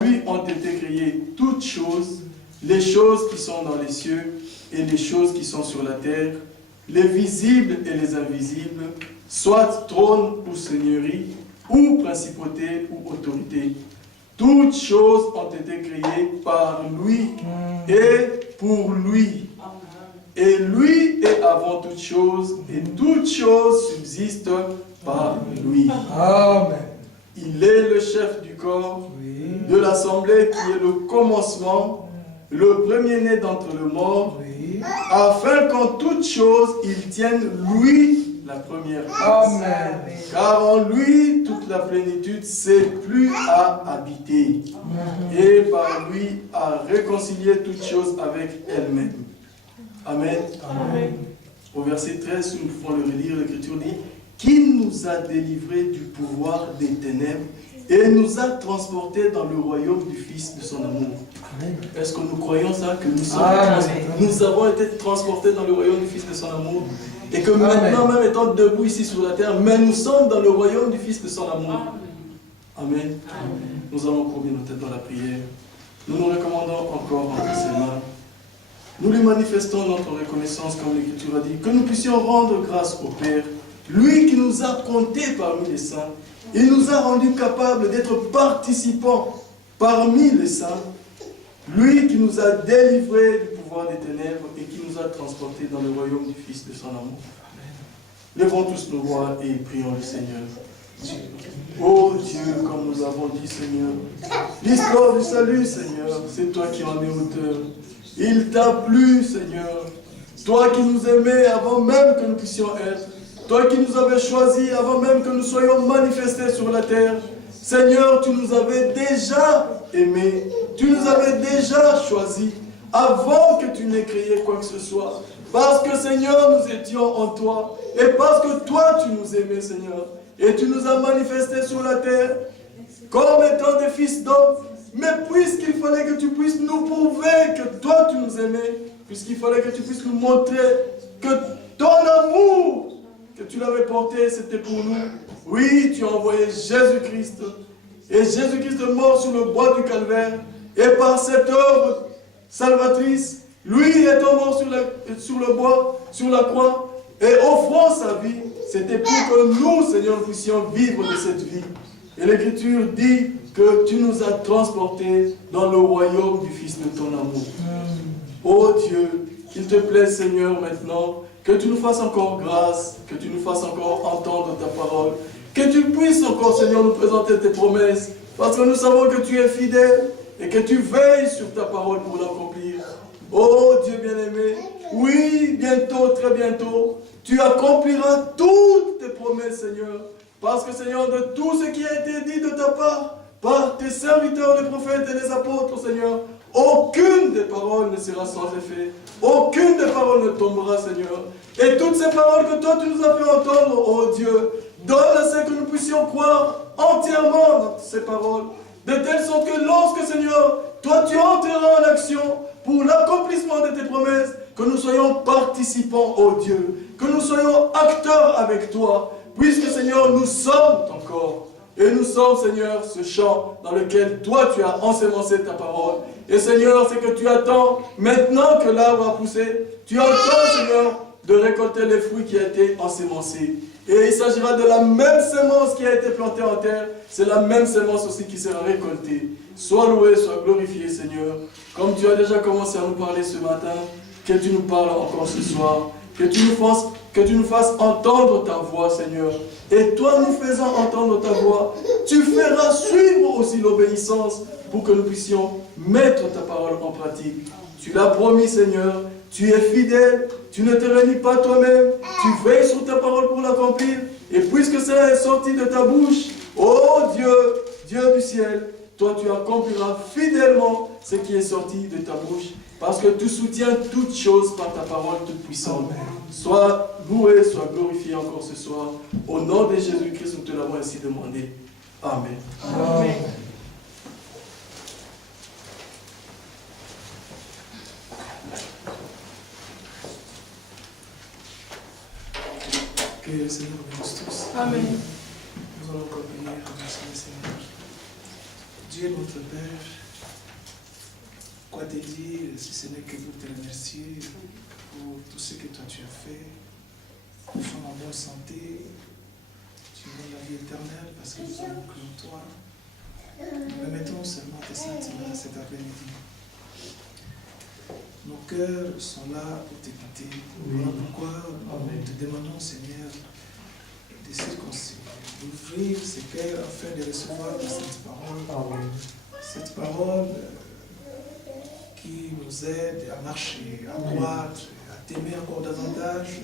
lui ont été créées toutes choses, les choses qui sont dans les cieux et les choses qui sont sur la terre, les visibles et les invisibles, soit trône ou seigneurie, ou principauté ou autorité. Toutes choses ont été créées par lui et pour lui. Et lui est avant toutes choses, et toutes choses subsistent par lui. Amen. Il est le chef du corps, de l'assemblée qui est le commencement, le premier-né d'entre les morts, afin qu'en toutes choses, il tienne lui la première place. Amen. Car en lui, toute la plénitude s'est plus à habiter. Et par lui, à réconcilier toutes choses avec elle-même. Amen. Amen. Au verset 13, nous pouvons le relire, l'Écriture dit qu'il nous a délivrés du pouvoir des ténèbres et nous a transportés dans le royaume du Fils de son amour. Est-ce que nous croyons ça, que nous avons été transportés dans le royaume du Fils de son amour, et que maintenant, même étant debout ici sur la terre, mais nous sommes dans le royaume du Fils de son amour. Amen. Nous allons courber nos têtes dans la prière. Nous nous recommandons encore entre ses mains. Nous lui manifestons notre reconnaissance, comme l'Écriture a dit, que nous puissions rendre grâce au Père, lui qui nous a comptés parmi les saints. Il nous a rendus capables d'être participants parmi les saints, lui qui nous a délivrés du pouvoir des ténèbres et qui nous a transportés dans le royaume du Fils de son amour. Levons tous nos voix et prions le Seigneur. Oh Dieu, comme nous l'avons dit, Seigneur, l'histoire du salut, Seigneur, c'est toi qui en es auteur. Il t'a plu, Seigneur, toi qui nous aimais avant même que nous puissions être, toi qui nous avais choisis avant même que nous soyons manifestés sur la terre. Seigneur, tu nous avais déjà aimés, tu nous avais déjà choisis avant que tu n'aies créé quoi que ce soit. Parce que, Seigneur, nous étions en toi et parce que toi, tu nous aimais, Seigneur. Et tu nous as manifestés sur la terre comme étant des fils d'hommes. Mais puisqu'il fallait que tu puisses nous prouver que toi, tu nous aimais, puisqu'il fallait que tu puisses nous montrer que ton amour que tu l'avais porté, c'était pour nous. Oui, tu as envoyé Jésus-Christ. Et Jésus-Christ est mort sur le bois du calvaire. Et par cette œuvre salvatrice, lui étant mort sur le bois, sur la croix, et offrant sa vie, c'était pour que nous, Seigneur, puissions vivre de cette vie. Et l'Écriture dit que tu nous as transportés dans le royaume du Fils de ton amour. Oh Dieu, qu'il te plaît, Seigneur, maintenant, que tu nous fasses encore grâce, que tu nous fasses encore entendre ta parole, que tu puisses encore, Seigneur, nous présenter tes promesses, parce que nous savons que tu es fidèle et que tu veilles sur ta parole pour l'accomplir. Oh Dieu bien-aimé, oui, bientôt, très bientôt, tu accompliras toutes tes promesses, Seigneur, parce que, Seigneur, de tout ce qui a été dit de ta part, par tes serviteurs, les prophètes et les apôtres, Seigneur, aucune des paroles ne sera sans effet. Aucune des paroles ne tombera, Seigneur. Et toutes ces paroles que toi, tu nous as fait entendre, oh Dieu, donne à ce que nous puissions croire entièrement dans ces paroles. De telle sorte que lorsque, Seigneur, toi, tu entreras en action pour l'accomplissement de tes promesses, que nous soyons participants, oh Dieu, que nous soyons acteurs avec toi, puisque, Seigneur, nous sommes ton corps. Et nous sommes, Seigneur, ce champ dans lequel toi tu as ensemencé ta parole. Et Seigneur, c'est que tu attends, maintenant que l'arbre a poussé, tu attends, Seigneur, de récolter les fruits qui ont été ensemencés. Et il s'agira de la même semence qui a été plantée en terre, c'est la même semence aussi qui sera récoltée. Sois loué, sois glorifié, Seigneur. Comme tu as déjà commencé à nous parler ce matin, que tu nous parles encore ce soir, que tu nous fasses entendre ta voix, Seigneur. Et toi, nous faisant entendre ta voix, tu feras suivre aussi l'obéissance pour que nous puissions mettre ta parole en pratique. Tu l'as promis, Seigneur. Tu es fidèle. Tu ne te réunis pas toi-même. Tu veilles sur ta parole pour l'accomplir. Et puisque cela est sorti de ta bouche, ô Dieu, Dieu du ciel, toi, tu accompliras fidèlement ce qui est sorti de ta bouche. Parce que tu soutiens toutes choses par ta parole toute puissante. Sois loué, sois glorifié encore ce soir. Au nom de Jésus-Christ, nous te l'avons ainsi demandé. Amen. Amen. Que le Seigneur bénisse tous. Amen. Nous allons encore venir remercier le Seigneur. Dieu notre Père, quoi te dire si ce n'est que pour te remercier pour tout ce que toi tu as fait. Nous sommes en bonne santé, tu nous donnes la vie éternelle parce que nous avons cru en toi. Nous remettons seulement tes sentiments cet après-midi. Nos cœurs sont là pour t'écouter. Voilà pourquoi nous te demandons, Seigneur, de circoncire, d'ouvrir ces cœurs afin de recevoir ta sainte parole. Cette parole qui nous aide à marcher, à croître, à t'aimer encore davantage,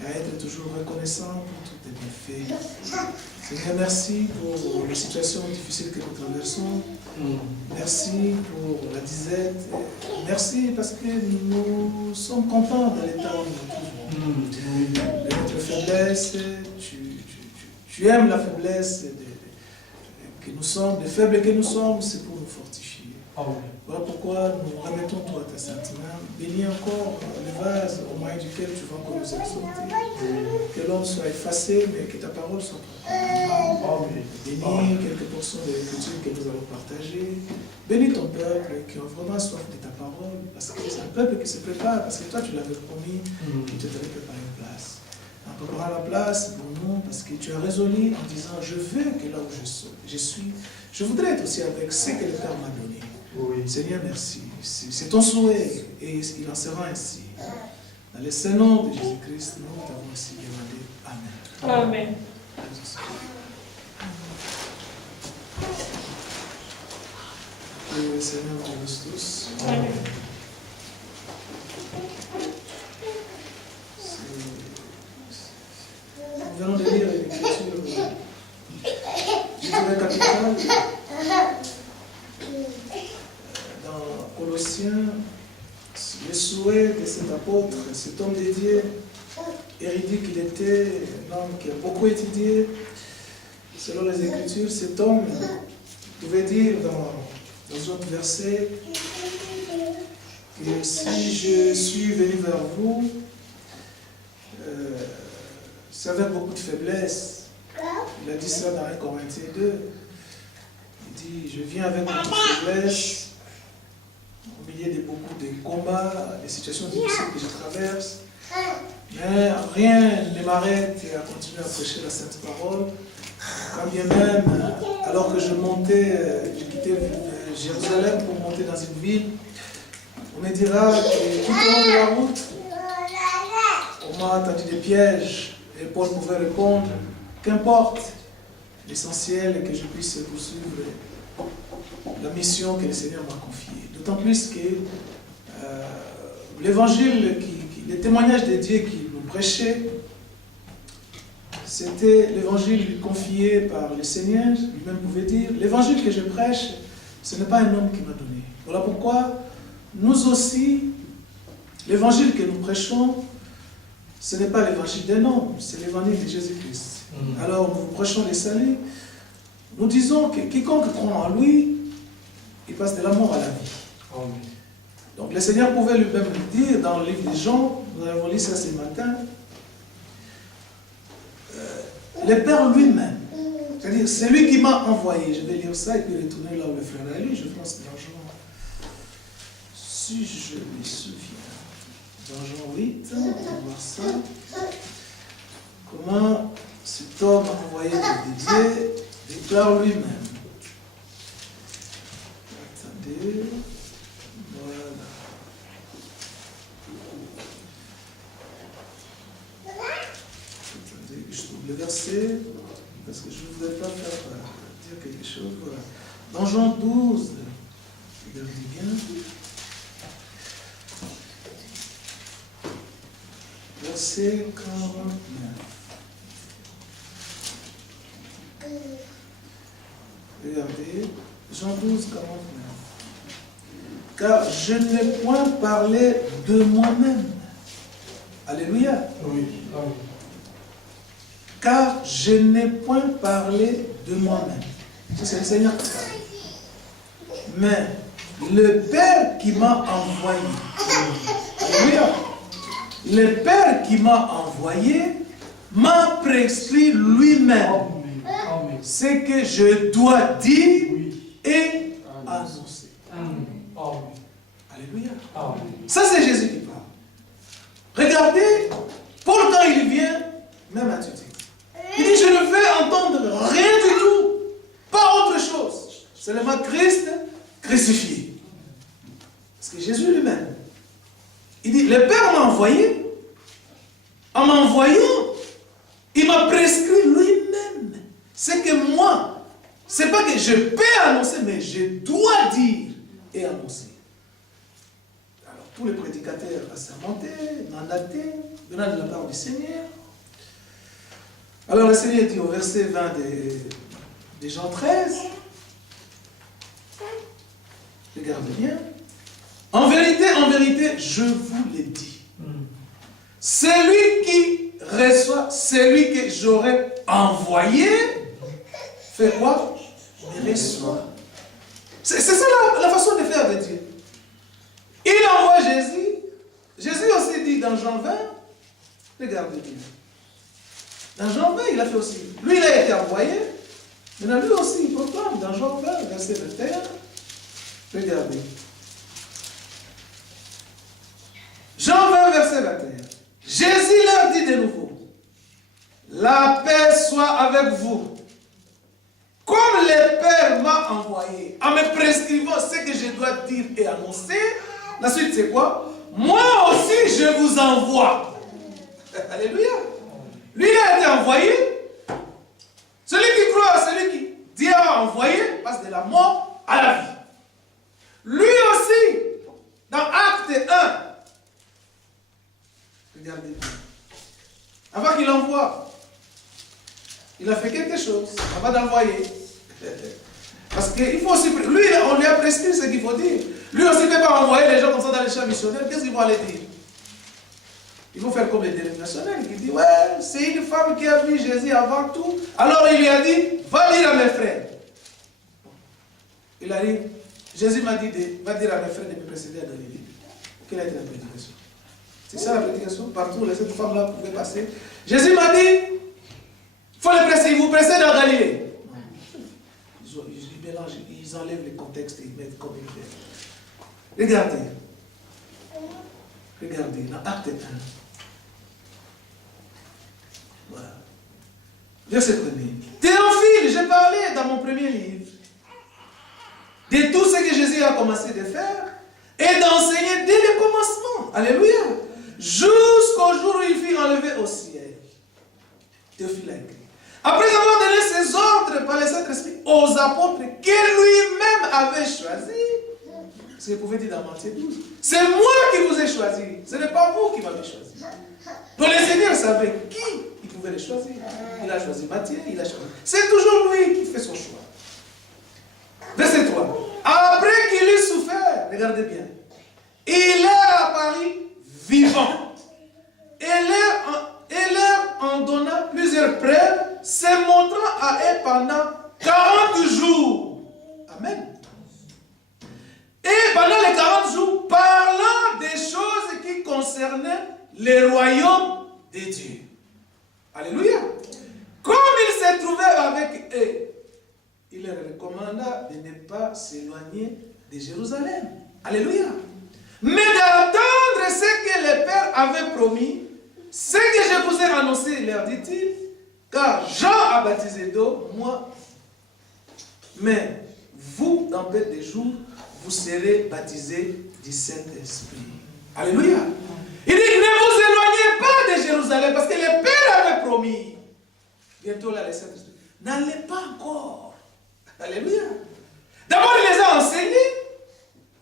et à être toujours reconnaissant pour tous tes bienfaits. Seigneur, merci pour les situations difficiles que nous traversons. Merci pour la disette. Merci parce que nous sommes contents de l'état où nous nous trouvons. De notre faiblesse, tu aimes la faiblesse que nous sommes, des faibles que nous sommes, c'est pour nous fortifier. Voilà pourquoi nous remettons toi ta sainte main. Bénis encore le vase au moyen duquel tu vas encore nous exhorter. Que l'homme soit effacé, mais que ta parole soit proclamée. Bénis quelques portions de l'écriture que nous allons partager. Bénis ton peuple qui a vraiment soif de ta parole, parce que c'est un peuple qui se prépare, parce que toi tu l'avais promis, que tu devais préparer une place. En préparant la place pour nous, parce que tu as résolu en disant, je veux que là où je suis, je voudrais être aussi avec ce que le Père m'a donné. Seigneur, merci. C'est ton souhait et il en sera ainsi. Dans le seul nom de Jésus-Christ, nous t'avons ainsi demandé. Amen. Amen. Que le Seigneur nous bénisse tous. Amen. Nous venons de lire l'écriture du livre capital dans Colossiens. Le souhait de cet apôtre, cet homme dédié, érudit qu'il était, un homme qui a beaucoup étudié, selon les Écritures, cet homme pouvait dire dans un autre verset que si je suis venu vers vous, c'est avec beaucoup de faiblesse. Il a dit ça dans 1 Corinthiens 2. Il dit, je viens avec beaucoup de faiblesse, au milieu de beaucoup de combats, des situations difficiles que je traverse. Mais rien ne m'arrête à continuer à prêcher la Sainte Parole. Quand bien même, alors que je montais, j'ai quitté Jérusalem pour monter dans une ville, on me dira que tout au long de la route, on m'a attendu des pièges et Paul pouvait répondre, qu'importe, l'essentiel est que je puisse poursuivre la mission que le Seigneur m'a confiée. D'autant plus que l'évangile, les témoignages de Dieu qu'il nous prêchait, c'était l'évangile confié par le Seigneur, lui-même pouvait dire, l'évangile que je prêche, ce n'est pas un homme qui m'a donné. Voilà pourquoi nous aussi, l'évangile que nous prêchons, ce n'est pas l'évangile d'un homme, c'est l'évangile de Jésus-Christ. Alors nous prêchons le salut, nous disons que quiconque croit en lui, il passe de la mort à la vie. Amen. Donc le Seigneur pouvait lui-même le dire dans le livre de Jean, nous avons lu ça ce matin, le Père lui-même, c'est-à-dire c'est lui qui m'a envoyé. Je vais lire ça et puis retourner là où le frère a lu, je pense dans Jean, si je me souviens, dans Jean 8, on va voir ça, comment cet homme envoyé de Dieu déclare lui-même. Attendez, voilà. Attendez, je trouve le verset, parce que je ne voudrais pas dire quelque chose. Voilà. Dans Jean 12, regardez bien. Verset 49. Regardez, Jean 12, 49. Car je n'ai point parlé de moi-même. Alléluia. Oui. Car je n'ai point parlé de moi-même. C'est le Seigneur qui parle. Mais le Père qui m'a envoyé. Alléluia. Le Père qui m'a envoyé m'a prescrit lui-même ce que je dois dire et annoncer. Amen. Alléluia. Amen. Ça, c'est Jésus qui parle. Regardez, Paul, quand il vient, même à Tite, il dit, je ne veux entendre rien du tout, pas autre chose. Seulement Christ crucifié. Parce que Jésus lui-même, il dit, le Père m'a envoyé. En m'envoyant, il m'a prescrit lui-même. C'est que moi, c'est pas que je peux annoncer, mais je dois dire et annoncer. Alors, tous les prédicateurs assermentés, mandatés, venant de la part du Seigneur. Alors, le Seigneur dit au verset 20 de Jean 13, regardez bien. En vérité, je vous l'ai dit. Celui qui reçoit, celui que j'aurais envoyé, fait quoi? Il reçoit. C'est ça la façon de faire de Dieu. Il envoie Jésus. Jésus aussi dit dans Jean 20, regardez bien. Dans Jean 20, il a fait aussi. Lui, il a été envoyé. Mais lui aussi, il proclame dans Jean 20, verset 21. Regardez. Jean 20, verset 21. Jésus leur dit de nouveau, la paix soit avec vous. Comme le Père m'a envoyé, en me prescrivant ce que je dois dire et annoncer, la suite c'est quoi? Moi aussi je vous envoie. Alléluia. Lui il a été envoyé. Celui qui croit, celui qui Dieu a envoyé, passe de la mort à la vie. Lui aussi, dans Acte 1, regardez bien. Avant qu'il envoie, il a fait quelque chose avant d'envoyer. Parce qu'il faut aussi. Lui, on lui a prescrit ce qu'il faut dire. Lui aussi ne peut pas envoyer les gens comme ça dans les champs missionnaires. Qu'est-ce qu'ils vont aller dire? Il faut faire comme les dénominationnels qui disent, ouais, c'est une femme qui a vu Jésus avant tout. Alors il lui a dit, va dire à mes frères. Il a dit, Jésus m'a dit, va dire à mes frères de me précéder à Galilée. Quelle a été la prédication? C'est ça la prédication. Partout, cette femme-là pouvait passer. Jésus m'a dit, il faut les précéder, vous précédez dans Galilée. Ils mélangent, ils enlèvent le contexte et ils mettent comme ils veulent. Regardez. Regardez, dans Acte 1. Voilà. Verset 1er. Théophile, j'ai parlé dans mon premier livre de tout ce que Jésus a commencé de faire et d'enseigner dès le commencement. Alléluia. Jusqu'au jour où il fut enlevé au ciel. Théophile a écrit. Après avoir donné ses ordres par le Saint-Esprit aux apôtres que lui-même avait choisis, parce qu'il pouvait dire dans Matthieu 12, c'est moi qui vous ai choisi, ce n'est pas vous qui m'avez choisi. Donc le Seigneur savait qui il pouvait les choisir. Il a choisi Matthieu, il a choisi. C'est toujours lui qui fait son choix. Verset 3. Après qu'il eut souffert, regardez bien, il est apparu vivant. Et leur en donna plusieurs preuves, se montrant à eux pendant 40 jours. Amen. Et pendant les 40 jours, parlant des choses qui concernaient les royaumes de Dieu. Alléluia. Comme il se trouvait avec eux, il leur recommanda de ne pas s'éloigner de Jérusalem. Alléluia. Mais d'attendre ce que le Père avait promis, ce que je vous ai annoncé, leur dit-il, car Jean a baptisé d'eau, moi, mais vous, dans peu de jours, vous serez baptisés du Saint-Esprit. Alléluia. Il dit, ne vous éloignez pas de Jérusalem, parce que le Père avait promis. Bientôt là, le Saint-Esprit. N'allez pas encore. Alléluia. D'abord, il les a enseignés.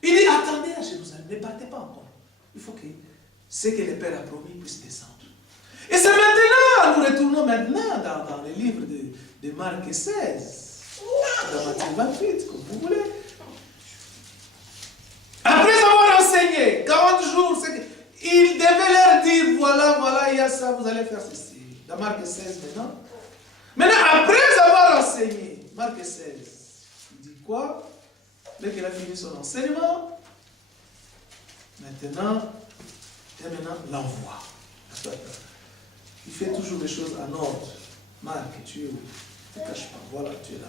Il dit, attendez à Jérusalem, ne partez pas encore. Il faut que ce que le Père a promis puisse descendre. Et c'est maintenant, nous retournons maintenant dans le livre de Marc 16, dans Matthieu 28, comme vous voulez. Après avoir enseigné 40 jours, il devait leur dire, voilà, il y a ça, vous allez faire ceci. Dans Marc 16 maintenant. Maintenant, après avoir enseigné, Marc 16, il dit quoi? Dès qu'il a fini son enseignement, maintenant l'envoi. Il fait toujours les choses en ordre. Marc, tu es où? Ne te cache pas, voilà, tu es là.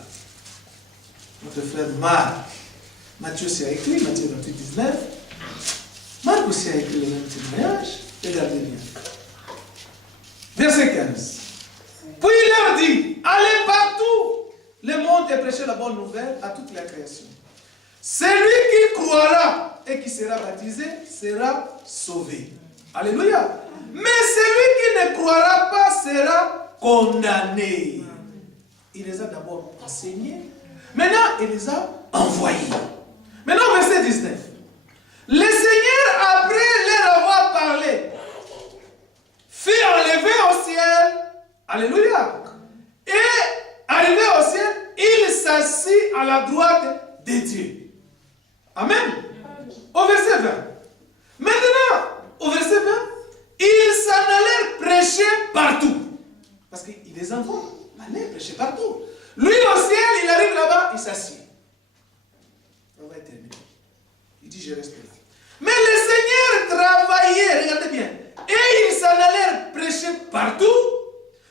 notre frère Marc. Matthieu s'est écrit, Matthieu 28, 19. Marc aussi a écrit le même témoignage. Regardez bien. Verset 15. Puis il leur dit, allez partout le monde et prêchez la bonne nouvelle à toute la création. Celui qui croira et qui sera baptisé sera sauvé. Alléluia. Mais celui qui ne croira pas sera condamné. Il les a d'abord enseignés. Maintenant, il les a envoyés. Maintenant, verset 19. Le Seigneur, après leur avoir parlé, fut enlevé au ciel. Alléluia. Et arrivé au ciel, il s'assit à la droite de Dieu. Amen. Au verset 20. Maintenant, au verset 20, ils s'en allèrent prêcher partout. Parce qu'il les envoie. Allez prêcher partout. Lui au ciel, il arrive là-bas, il s'assied. On va terminer. Il dit, je reste là. Mais le Seigneur travaillait, regardez bien. Et ils s'en allèrent prêcher partout.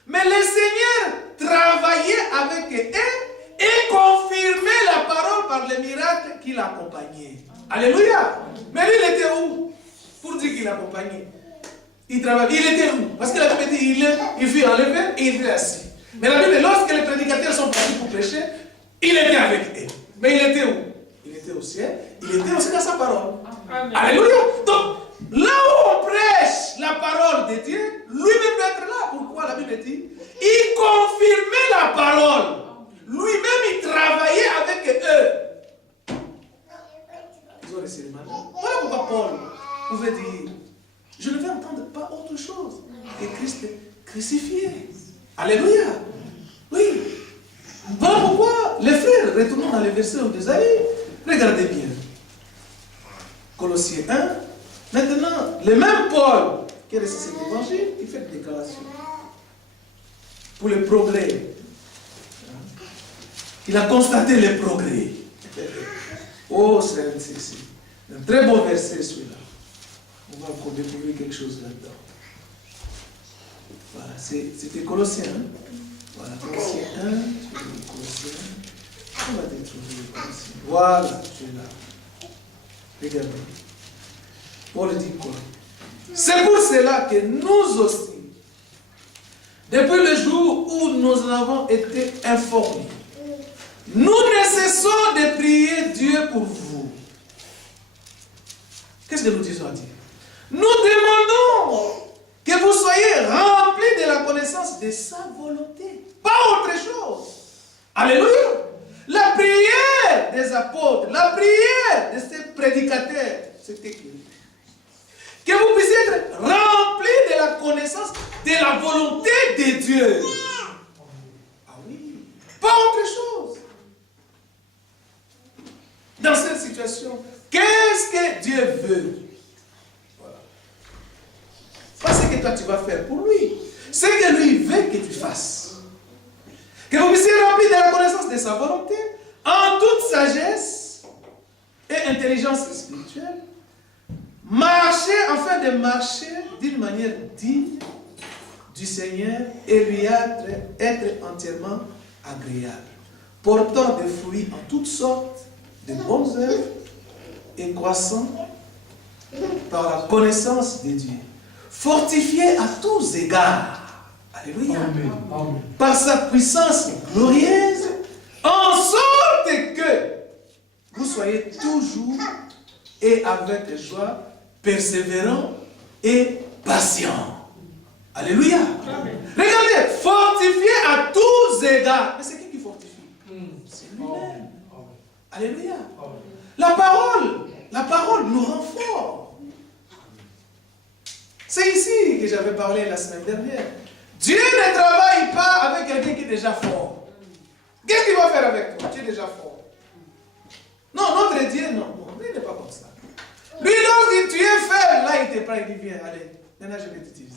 Mais le Seigneur travaillait avec eux et confirmait la parole par les miracles qui l'accompagnaient. Alléluia. Mais lui, il était où? Pour dire qu'il l'accompagnait. Il travaillait. Il était où? Parce que la Bible dit, il fut enlevé et il fut assis. Mais la Bible, lorsque les prédicateurs sont partis pour prêcher, il était avec eux. Mais il était où? Il était au ciel. Il était aussi dans sa parole. Amen. Alléluia. Donc, là où on prêche la parole de Dieu, lui-même doit être là. Pourquoi la Bible dit? Il confirmait la parole. Lui-même, il travaillait avec eux. Ils ont laissé le mal. Voilà pourquoi Paul pouvait dire, je ne vais entendre pas autre chose que Christ crucifié. Alléluia. Oui. Voilà pourquoi les frères, retournons dans les versets où nous allons. Regardez bien. Colossiens 1. Maintenant, le même Paul qui a reçu cet évangile, il fait une déclaration. Pour le progrès. Il a constaté les progrès. Oh, c'est un très bon verset celui-là. On va encore découvrir quelque chose là-dedans. Voilà, c'était Colossiens. Voilà, Colossiens 1. Colossiens. On va détruire Colossiens. Voilà, tu es là. Regardez. Paul dit quoi? C'est pour cela que nous aussi, depuis le jour où nous en avons été informés, nous ne cessons de prier Dieu pour vous. Qu'est-ce que nous disons à Dieu? Nous demandons que vous soyez remplis de la connaissance de sa volonté. Pas autre chose. Alléluia. La prière des apôtres, la prière de ces prédicateurs, c'était clair. Que vous puissiez être remplis de la connaissance de la volonté de Dieu. Ah oui. Pas autre chose. Dans cette situation, qu'est-ce que Dieu veut? Voilà. Pas ce que toi tu vas faire pour lui. Ce que lui veut que tu fasses. Que vous puissiez remplir de la connaissance de sa volonté, en toute sagesse et intelligence spirituelle, marcher afin de marcher d'une manière digne du Seigneur et lui être entièrement agréable, portant des fruits en toutes sortes de bonnes œuvres et croissant par la connaissance de Dieu, fortifié à tous égards. Alléluia. Amen. Amen. Par sa puissance glorieuse, en sorte que vous soyez toujours et avec joie, persévérants et patients. Alléluia. Amen. Regardez, fortifié à tous égards. Mais c'est qui fortifie? C'est lui-même. Alléluia. Amen. La parole nous rend forts. C'est ici que j'avais parlé la semaine dernière. Dieu ne travaille pas avec quelqu'un qui est déjà fort. Qu'est-ce qu'il va faire avec toi? Tu es déjà fort. Non, notre Dieu, non. Il n'est pas comme ça. Lui, lorsque tu es faible, là, il te prend, il dit, viens, allez, maintenant je vais t'utiliser.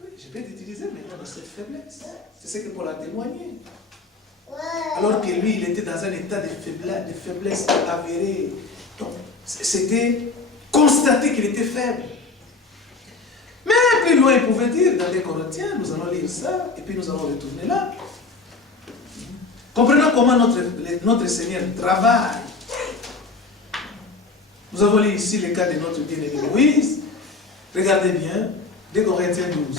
Oui, je vais t'utiliser maintenant dans cette faiblesse. C'est ce que Paul a témoigné. Alors que lui, il était dans un état de faiblesse avérée. Donc, c'était constaté qu'il était faible. Mais plus loin, il pouvait dire, dans les Corinthiens, nous allons lire ça, et puis nous allons retourner là. Comprenons comment notre Seigneur travaille. Nous avons lu ici le cas de notre bien-aimé Moïse. Regardez bien, 2 Corinthiens 12.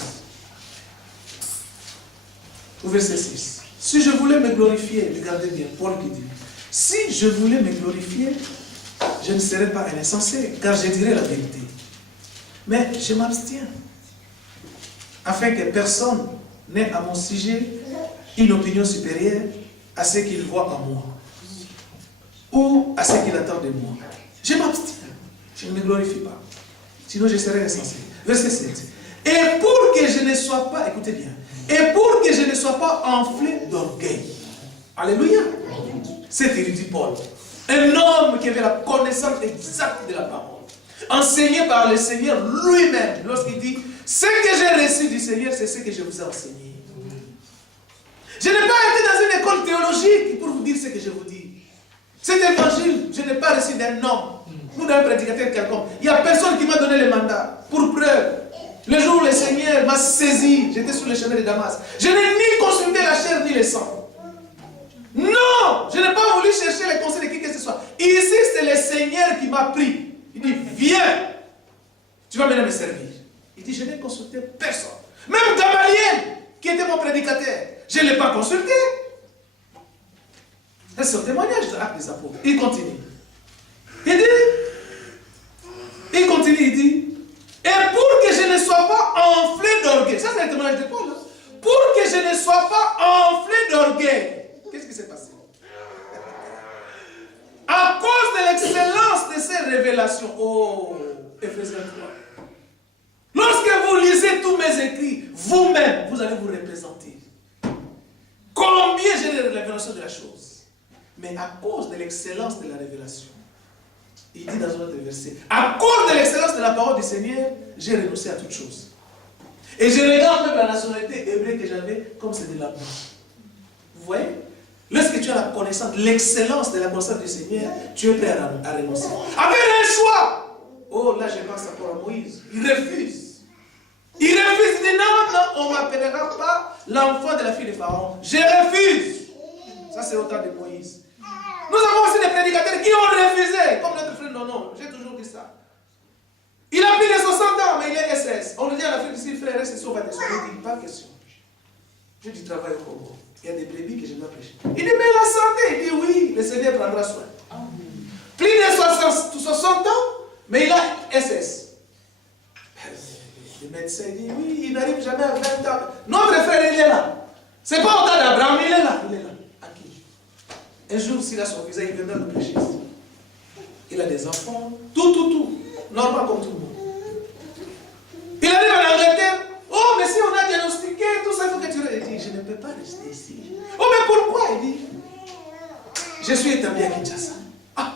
Au verset 6. Si je voulais me glorifier, regardez bien, Paul qui dit, si je voulais me glorifier, je ne serais pas un insensé, car je dirais la vérité. Mais je m'abstiens, afin que personne n'ait à mon sujet une opinion supérieure à ce qu'il voit en moi, ou à ce qu'il attend de moi. Je m'abstiens, je ne me glorifie pas, sinon je serais insensé. Verset 7. Et pour que je ne sois pas, écoutez bien, et pour que je ne sois pas enflé d'orgueil. Alléluia. C'est érudit Paul. Un homme qui avait la connaissance exacte de la parole. Enseigné par le Seigneur lui-même. Lorsqu'il dit, ce que j'ai reçu du Seigneur, c'est ce que je vous ai enseigné. Je n'ai pas été dans une école théologique pour vous dire ce que je vous dis. Cet évangile, je n'ai pas reçu d'un homme, ou d'un prédicateur quelconque. Il n'y a personne qui m'a donné le mandat. Pour preuve. Le jour où le Seigneur m'a saisi, j'étais sur le chemin de Damas. Je n'ai ni consulté la chair ni le sang. Non, je n'ai pas voulu chercher les conseils de qui que ce soit. Ici, c'est le Seigneur qui m'a pris. Il dit, viens, tu vas venir me servir. Il dit, je n'ai consulté personne. Même Gamaliel, qui était mon prédicateur, je ne l'ai pas consulté. C'est un témoignage de l'Acte des Apôtres. Il continue. Il continue, il dit, et pour que je ne sois pas enflé d'orgueil, ça c'est un témoignage de Paul, hein? Pour que je ne sois pas enflé d'orgueil, qu'est-ce qui s'est passé? À cause de l'excellence de ces révélations, oh, Éphésiens 3. Lorsque vous lisez tous mes écrits, vous-même, vous allez vous représenter. Combien j'ai de révélations de la chose. Mais à cause de l'excellence de la révélation, il dit dans un autre verset, à cause de l'excellence de la parole du Seigneur, j'ai renoncé à toutes choses. Et je regarde même la nationalité hébraïque que j'avais comme c'est de la blanc. Vous voyez? Lorsque tu as la connaissance, l'excellence de la connaissance du Seigneur, tu es prêt à renoncer. Avec un choix. Oh, là je pense encore à Moïse. Il refuse. Il refuse. Il dit non, non, on ne m'appellera pas l'enfant de la fille de Pharaon. Je refuse. Ça c'est au temps de Moïse. Nous avons aussi des prédicateurs qui ont refusé, comme notre frère Nono, j'ai toujours dit ça. Il a plus de 60 ans, mais il est SS. On lui dit à la fin du style, frère, reste sur va descendre. Il dit, pas question. Je dis, travail au Congo. Il y a des brebis que je dois prêcher. Il dit, mais la santé. Il dit, oui, le Seigneur prendra soin. Plus de 60 ans, mais il a SS. Le médecin dit, oui, il n'arrive jamais à 20 ans. Notre frère, il est là. C'est pas au temps d'Abraham, il est là. Il est là. Un jour, s'il a son visa, il viendra nous prêcher ici. Il a des enfants, tout. Normal comme tout le monde. Il arrive en Angleterre. Oh, mais si on a diagnostiqué, tout ça, il faut que tu restes. Il dit, je ne peux pas rester ici. Oh, mais pourquoi? Il dit, je suis établi à Kinshasa. Ah,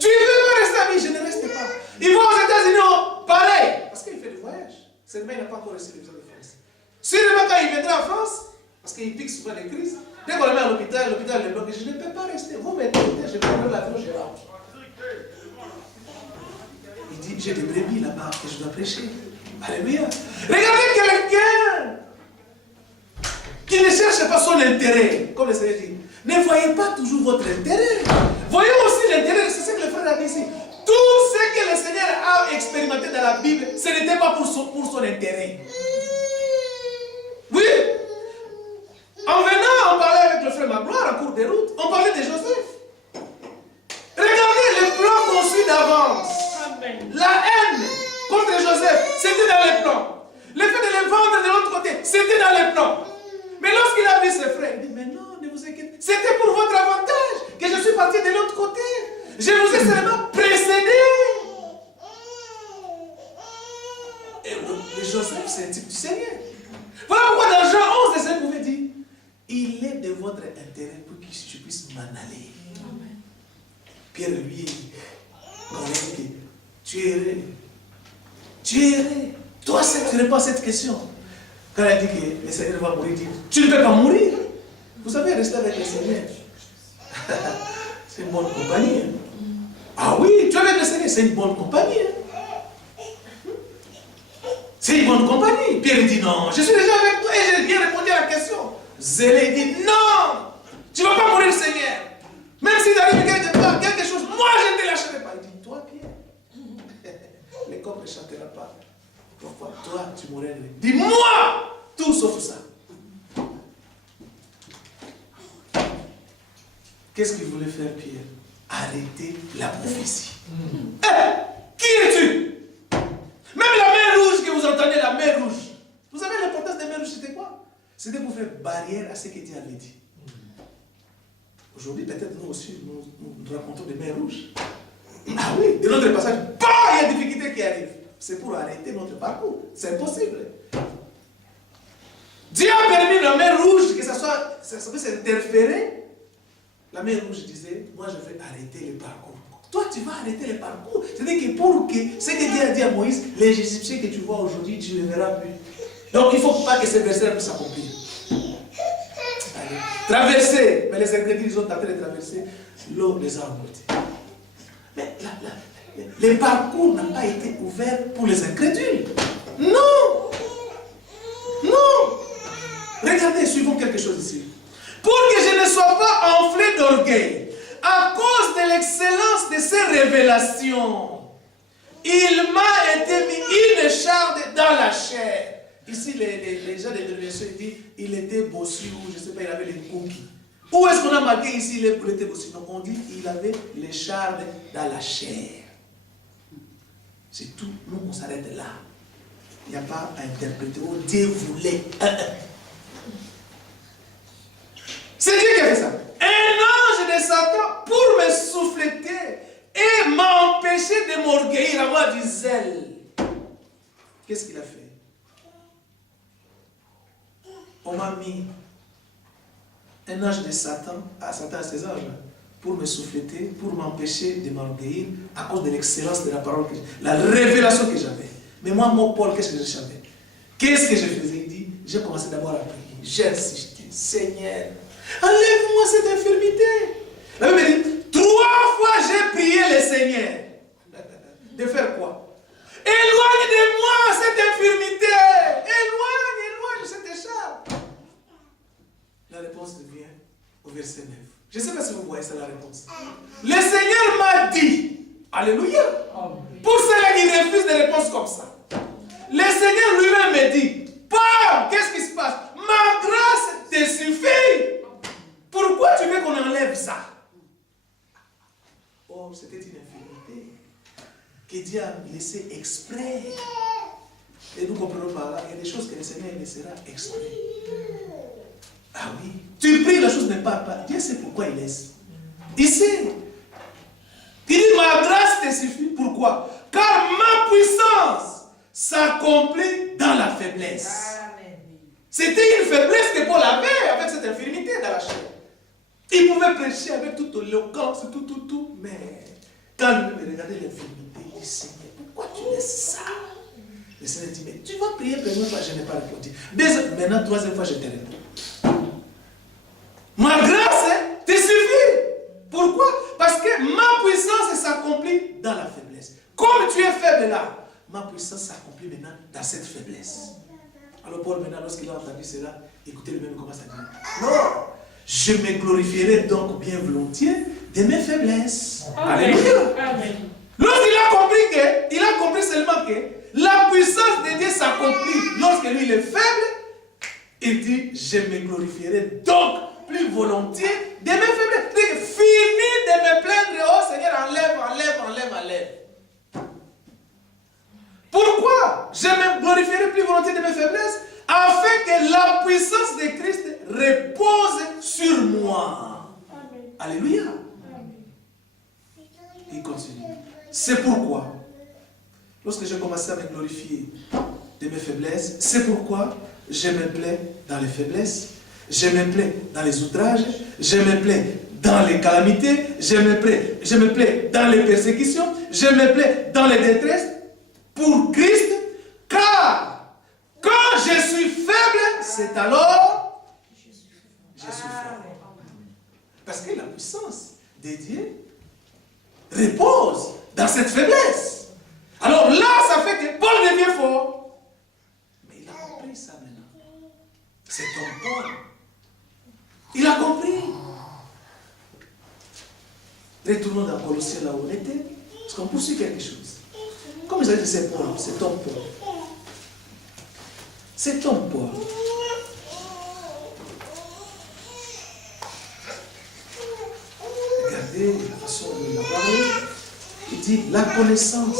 tu ne veux pas rester à lui? Je ne reste pas. Il va aux États-Unis, oh, pareil. Parce qu'il fait des voyages. Seulement, il n'a pas encore reçu le visa de France. Seulement, quand il viendra en France, parce qu'il pique souvent les crises, dès qu'on le met à l'hôpital le bloque, je ne peux pas rester. Vous mettez, je prends l'avion, je rentre. Il dit, j'ai des brebis là-bas que je dois prêcher. Alléluia. Regardez quelqu'un qui ne cherche pas son intérêt. Comme le Seigneur dit, ne voyez pas toujours votre intérêt. Voyez aussi l'intérêt, c'est ce que le frère a dit ici. Tout ce que le Seigneur a expérimenté dans la Bible, ce n'était pas pour son intérêt. Oui. En venant, on parlait avec le frère Magloire en cours de route, on parlait de Joseph. Regardez le plan conçu d'avance. La haine contre Joseph, c'était dans les plans. Le fait de le vendre de l'autre côté, c'était dans les plans. Mais lorsqu'il a vu ses frères, il dit, mais non, ne vous inquiétez pas. C'était pour votre avantage que je suis parti de l'autre côté. Je vous ai seulement précédé. Et le Joseph, c'est un type du Seigneur. Voilà pourquoi dans Jean 11, le Seigneur pouvait dire, il est de votre intérêt pour que je puisse m'en aller. Amen. Pierre lui, quand il dit, tu irais. Toi, tu réponds à cette question. Quand elle dit que le Seigneur va mourir, il dit, tu ne peux pas mourir. Vous savez, rester avec le Seigneur. C'est une bonne compagnie. Hein? Ah oui, tu es avec le Seigneur, c'est une bonne compagnie. Hein? C'est une bonne compagnie. Pierre dit, non, je suis déjà avec toi et j'ai bien répondu à la question. Zélé dit, non, tu Tu ne vas pas mourir, Seigneur. Même si t'arrive quelque chose, moi je ne te lâcherai pas. Il dit, toi, Pierre, les coqs ne chantera pas. Pourquoi toi, tu mourrais? Dis-moi tout sauf ça. Qu'est-ce qu'il voulait faire, Pierre? Arrêter la prophétie. Qui es-tu? Même la mer rouge que vous entendez, la mer rouge. Vous savez l'importance des mers rouges, c'était quoi? C'était pour faire barrière à ce que Dieu avait dit. Aujourd'hui, peut-être nous aussi, nous racontons des mers rouges. Ah oui, de notre passage, il y a des difficultés qui arrivent. C'est pour arrêter notre parcours. C'est impossible. Dieu a permis la mer rouge que ça puisse interférer. La mer rouge disait, moi je vais arrêter le parcours. Toi, tu vas arrêter le parcours. C'est-à-dire que pour que ce que Dieu a dit à Moïse, les Égyptiens que tu vois aujourd'hui, tu ne les verras plus. Donc il ne faut pas que ces versets puissent s'accomplir. Traverser. Mais les ingrédients, ils ont tenté de traverser. L'eau les a emportés. Mais le parcours n'a pas été ouvert pour les incrédules. Non. Non. Regardez, suivons quelque chose ici. Pour que je ne sois pas enflé d'orgueil, à cause de l'excellence de ces révélations, il m'a été mis une écharde dans la chair. Ici, les gens de l'élévation disent il était bossu, ou je ne sais pas, il avait les cookies. Où est-ce qu'on a marqué ici il était bossu? Donc on dit il avait l'écharde dans la chair. C'est tout. Nous, on s'arrête là. Il n'y a pas à interpréter. Oh, Dieu voulait. C'est Dieu qui a fait ça. Un ange de Satan pour me souffleter et m'empêcher de m'orgueillir, avoir du zèle. Qu'est-ce qu'il a fait? On m'a mis un ange de Satan, Satan à ses anges, pour me souffleter, pour m'empêcher de m'orgueillir à cause de l'excellence de la parole, la révélation que j'avais. Mais moi, mon Paul, qu'est-ce que je savais? Qu'est-ce que je faisais? Il dit, j'ai commencé d'abord à prier. J'ai insisté, Seigneur, enlève-moi cette infirmité. La Bible dit, 3 fois j'ai prié le Seigneur. De faire quoi? Éloigne de moi cette infirmité. Éloigne cette écharpe. La réponse vient au verset 9. Je ne sais pas si vous voyez ça, la réponse. Le Seigneur m'a dit, alléluia, pour ceux qui refusent des réponses comme ça. Le Seigneur lui-même me dit, Paul, qu'est-ce qui se passe? Ma grâce te suffit. Pourquoi tu veux qu'on enlève ça? Oh, c'était une infirmité que Dieu a laissé exprès. Et nous comprenons par là, il y a des choses que le Seigneur laissera exprès. Ah oui, tu pries, la chose ne part pas. Dieu sait pourquoi il laisse. Il sait. Il dit, ma grâce te suffit. Pourquoi? Car ma puissance s'accomplit dans la faiblesse. C'était une faiblesse que Paul avait avec cette infirmité dans la chair. Il pouvait prêcher avec toute l'éloquence, tout, mais quand il regardait l'infirmité, il dit, Seigneur, pourquoi tu laisses ça? Le Seigneur dit, mais tu vas prier première fois, je n'ai pas répondu. Maintenant, 3e fois, je te réponds. Ma grâce te suffit. Pourquoi? Parce que ma puissance s'accomplit dans la faiblesse. Comme tu es faible là, ma puissance s'accomplit maintenant dans cette faiblesse. Alors Paul, maintenant, lorsqu'il a entendu cela, écoutez lui-même comment ça dit. Non, je me glorifierai donc bien volontiers de mes faiblesses. Alléluia. Lorsqu'il a compris il a compris seulement que la puissance de Dieu s'accomplit lorsque lui il est faible, il dit, je me glorifierai donc plus volontiers de mes faiblesses. Fini de me plaindre, oh Seigneur, enlève. Pourquoi? Je me glorifierai plus volontiers de mes faiblesses, afin que la puissance de Christ repose sur moi. Amen. Alléluia. Amen. Il continue. C'est pourquoi, lorsque j'ai commencé à me glorifier de mes faiblesses, c'est pourquoi je me plais dans les faiblesses, je me plais dans les outrages, je me plais dans les calamités, je me plais dans les persécutions, je me plais dans les détresses, pour Christ, car quand je suis faible, c'est alors je suis fort. Parce que la puissance de Dieu repose dans cette faiblesse. Alors là, ça fait que Paul devient fort. Mais il a compris ça maintenant. C'est ton Paul. Il a compris. Retournons dans Colossiens là où on était, parce qu'on poursuit quelque chose. Comme je dit, c'est Paul, c'est ton Paul. C'est ton Paul. Regardez la façon dont il a parlé. Il dit la connaissance.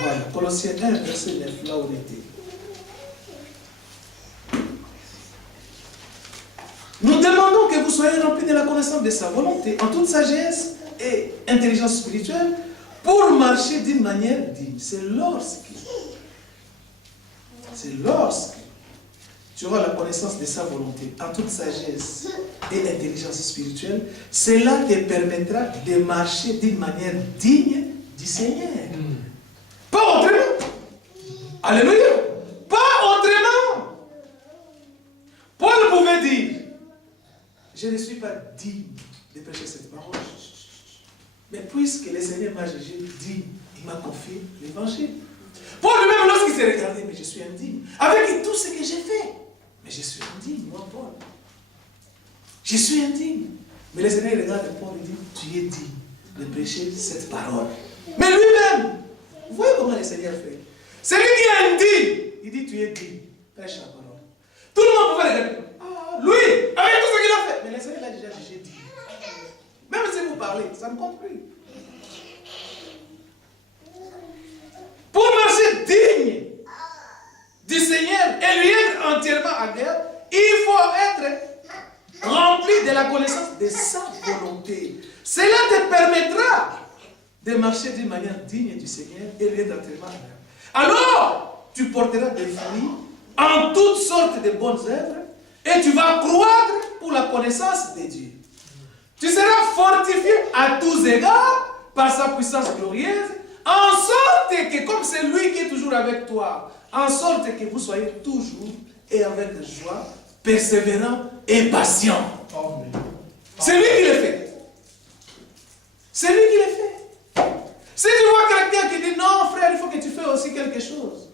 Voilà, Colossiens 1, verset 9, là où on était. Nous demandons que vous soyez remplis de la connaissance de sa volonté, en toute sagesse et intelligence spirituelle, pour marcher d'une manière digne. C'est lorsque tu auras la connaissance de sa volonté, en toute sagesse et intelligence spirituelle, cela te permettra de marcher d'une manière digne du Seigneur. Pas autrement. Alléluia. Pas autrement. Paul pouvait dire, je ne suis pas digne de prêcher cette parole. Mais puisque le Seigneur m'a jugé digne, il m'a confié l'évangile. Paul lui-même, lorsqu'il s'est regardé, mais je suis indigne. Avec tout ce que j'ai fait, mais je suis indigne, moi, Paul. Je suis indigne. Mais le Seigneur regarde Paul et dit, tu es digne de prêcher cette parole. Mais lui-même, vous voyez comment le Seigneur fait. C'est lui qui est indigne. Il dit, tu es digne, prêche la parole. Tout le monde pouvait regarder. Ah, lui, avec tout ce qu'il a fait. Mais le Seigneur l'a déjà jugé digne. Même si vous parlez, ça ne compte plus. Pour marcher digne du Seigneur et lui être entièrement agréable, il faut être rempli de la connaissance de sa volonté. Cela te permettra de marcher d'une manière digne du Seigneur et lui être entièrement agréable. Alors, tu porteras des fruits en toutes sortes de bonnes œuvres et tu vas croître pour la connaissance de Dieu. Tu seras fortifié à tous égards par sa puissance glorieuse, en sorte que, comme c'est lui qui est toujours avec toi, en sorte que vous soyez toujours et avec joie, persévérant et patient. C'est lui qui le fait. C'est lui qui le fait. Si tu vois quelqu'un qui dit non, frère, il faut que tu fasses aussi quelque chose,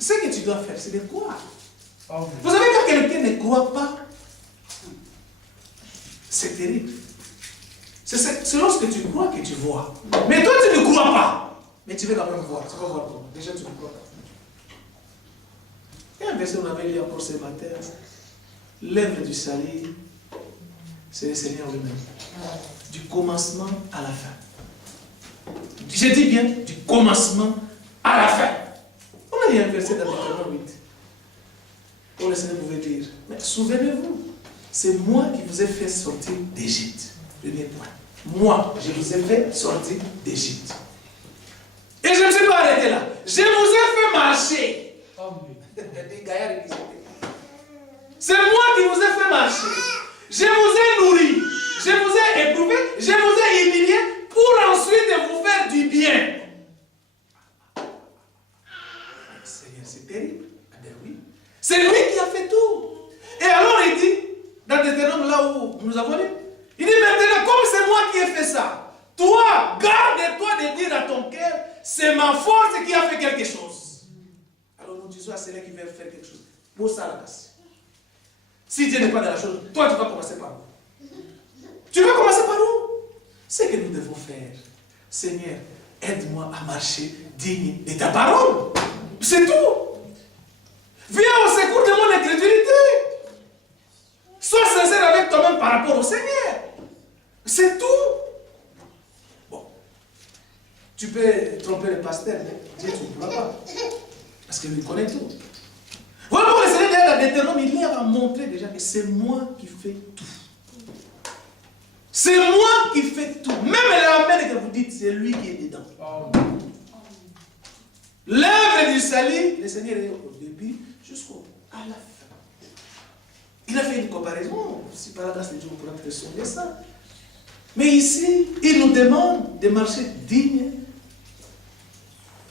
ce que tu dois faire, c'est de croire. Vous savez, quand quelqu'un ne croit pas, c'est terrible. C'est lorsque tu crois que tu vois. Mais toi, tu ne crois pas. Mais tu veux quand même voir. Tu vas voir comment. Déjà, tu ne crois pas. Il y a un verset qu'on avait lu encore ce matin. L'œuvre du salut, c'est le Seigneur lui-même. Du commencement à la fin. Je dis bien, du commencement à la fin. On a lu un verset dans Deutéronome 8. Où le Seigneur pouvait dire, mais souvenez-vous, c'est moi qui vous ai fait sortir d'Égypte. Premier point. Moi, je vous ai fait sortir d'Égypte. Et je ne me suis pas arrêté là. Je vous ai fait marcher. C'est moi qui vous ai fait marcher. Je vous ai nourri. Je vous ai éprouvé. Je vous ai humilié pour ensuite vous faire du bien. Seigneur, c'est terrible. Ah ben oui. C'est lui qui a fait tout. Et alors il dit, dans Deutéronome là où nous avons lu, il dit maintenant, comme c'est moi qui ai fait ça, toi, garde-toi de dire à ton cœur, c'est ma force qui a fait quelque chose. Alors nous disons à celui qui veut faire quelque chose, pour ça la casse. Si Dieu n'est pas dans la chose, toi tu vas commencer par où? Tu vas commencer par où? Ce que nous devons faire, Seigneur, aide-moi à marcher digne de ta parole. C'est tout. Viens au secours de mon incrédulité. Sois sincère avec toi-même par rapport au Seigneur. C'est tout. Bon. Tu peux tromper le pasteur, mais Dieu, tu ne pourras pas. Parce qu'il lui connaît tout. Voilà pourquoi le Seigneur, dans Deutéronome, il leur a montré déjà que c'est moi qui fais tout. C'est moi qui fais tout. Même l'amen que vous dites, c'est lui qui est dedans. L'œuvre du salut, le Seigneur est au début jusqu'à la fin. Il a fait une comparaison. Si par la grâce de Dieu, on pourra te sonner ça. Mais ici, il nous demande de marcher digne,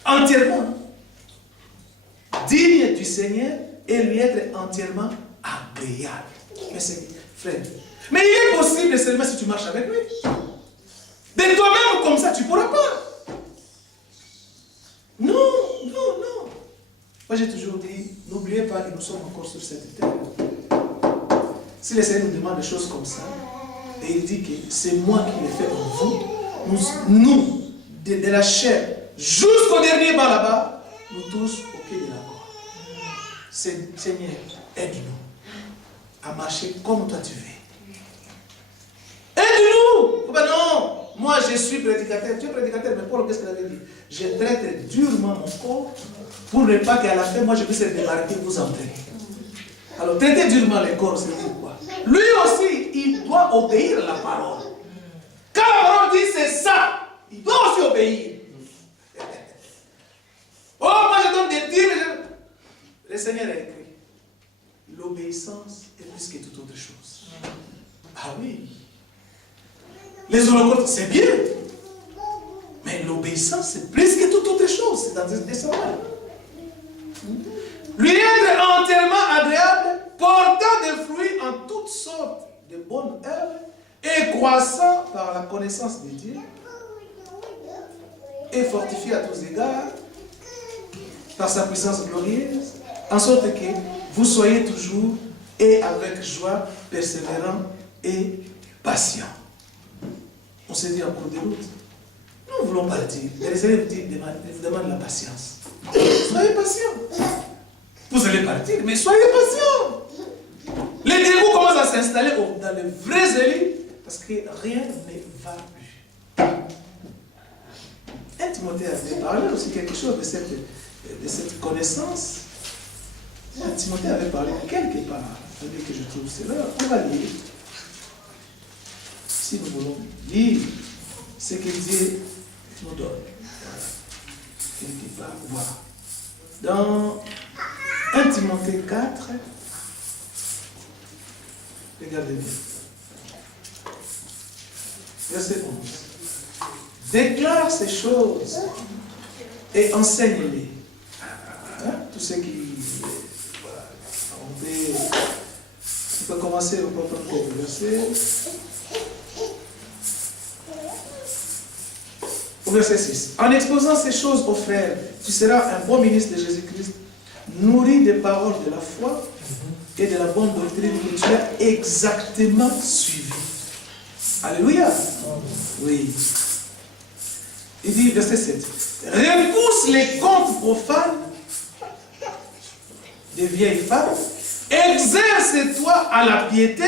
entièrement, digne du Seigneur et lui être entièrement agréable. Mais c'est, frère, mais il est possible seulement si tu marches avec lui. De toi-même comme ça, tu ne pourras pas. Non, non, non. Moi j'ai toujours dit, n'oubliez pas que nous sommes encore sur cette terre. Si le Seigneur nous demande des choses comme ça, de Et il dit que c'est moi qui l'ai fait en vous. Nous de la chair jusqu'au dernier bas là-bas, nous tous au pied de la croix. Seigneur, aide-nous à marcher comme toi tu veux. Aide-nous. Ben non, moi je suis prédicateur. Tu es prédicateur, mais Paul, qu'est-ce qu'il avait dit? Je traite durement mon corps pour ne pas qu'à la fin, moi je puisse être démarqué, vous entrez. Alors, traiter durement les corps, c'est pourquoi. Lui aussi, il doit obéir à la parole. Quand la parole dit c'est ça, il doit aussi obéir. Oh, moi je donne des dires. Le Seigneur a écrit, l'obéissance est plus que toute autre chose. Ah oui. Les holocaustes, c'est bien. Mais l'obéissance, c'est plus que toute autre chose. C'est dans des savoir. Lui être entièrement agréable, portant des fruits en toutes sortes de bonnes herbes, et croissant par la connaissance de Dieu, et fortifié à tous égards, par sa puissance glorieuse, en sorte que vous soyez toujours et avec joie, persévérants et patients. On s'est dit en cours de route, nous voulons partir. Mais le Seigneur vous demande la patience. Soyez patients. Vous allez partir, mais soyez patients. Les dégoûts commencent à s'installer dans les vrais élus parce que rien ne va plus. Et Timothée avait parlé aussi quelque chose de cette connaissance. Timothée avait parlé quelque part. Attendez que je trouve cela. On va lire. Si nous voulons lire ce que Dieu nous donne. Voilà. Quelque part. Voilà. Dans 1 Timothée 4, regardez bien. Verset 11. Déclare ces choses et enseigne-les. Hein? Tous ceux qui... Voilà, on peut commencer au premier verset. Au verset 6. En exposant ces choses aux frères, tu seras un bon ministre de Jésus-Christ, nourri des paroles de la foi et de la bonne doctrine que tu as exactement suivi. Alléluia. Oui. Il dit, verset 7. Repousse les contes profanes des vieilles femmes. Exerce-toi à la piété,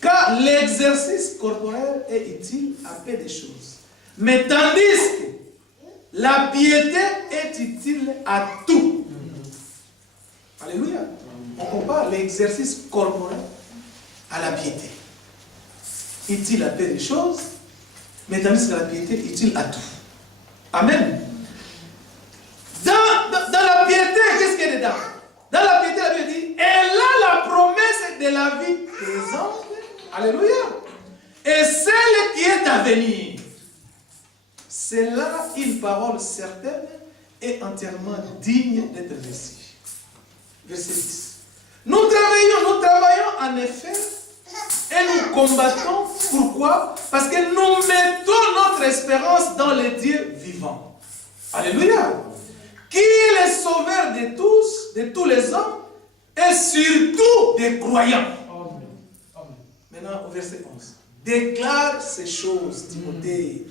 car l'exercice corporel est utile à peu de choses. Mais tandis que la piété est utile à tout. Alléluia. On compare l'exercice corporel à la piété. Utile à peu de choses, mais tandis que la piété est utile à tout. Amen. Dans la piété, qu'est-ce qu'il y a dedans? Dans la piété, la Bible dit, elle a la promesse de la vie présente. Alléluia. Et celle qui est à venir. C'est là une parole certaine et entièrement digne d'être reçue. Verset 10. Nous travaillons en effet et nous combattons. Pourquoi? Parce que nous mettons notre espérance dans le Dieu vivant. Alléluia. Qui est le sauveur de tous les hommes et surtout des croyants. Maintenant au verset 11. Déclare ces choses, Timothée.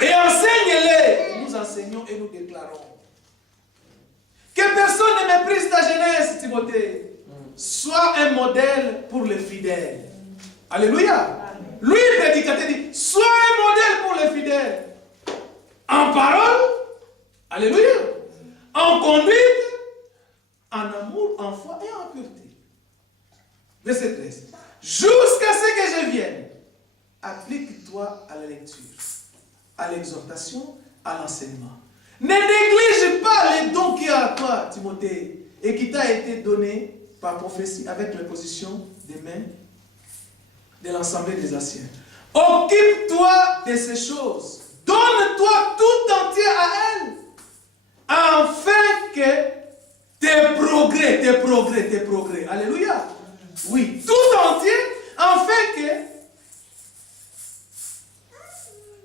Et enseigne-les. Nous enseignons et nous déclarons. Que personne ne méprise ta jeunesse, Timothée. Sois un modèle pour les fidèles. Alléluia. Lui, prédicateur, dit, sois un modèle pour les fidèles. En parole, alléluia. En conduite, en amour, en foi et en pureté. Verset 13. Jusqu'à ce que je vienne, applique-toi à la lecture, à l'exhortation, à l'enseignement. Ne néglige pas les dons qu'il y a à toi, Timothée, et qui t'a été donné par prophétie avec l'imposition des mains de l'Assemblée des Anciens. Occupe-toi de ces choses. Donne-toi tout entier à elle, afin que tes progrès, alléluia, oui, tout entier, afin que,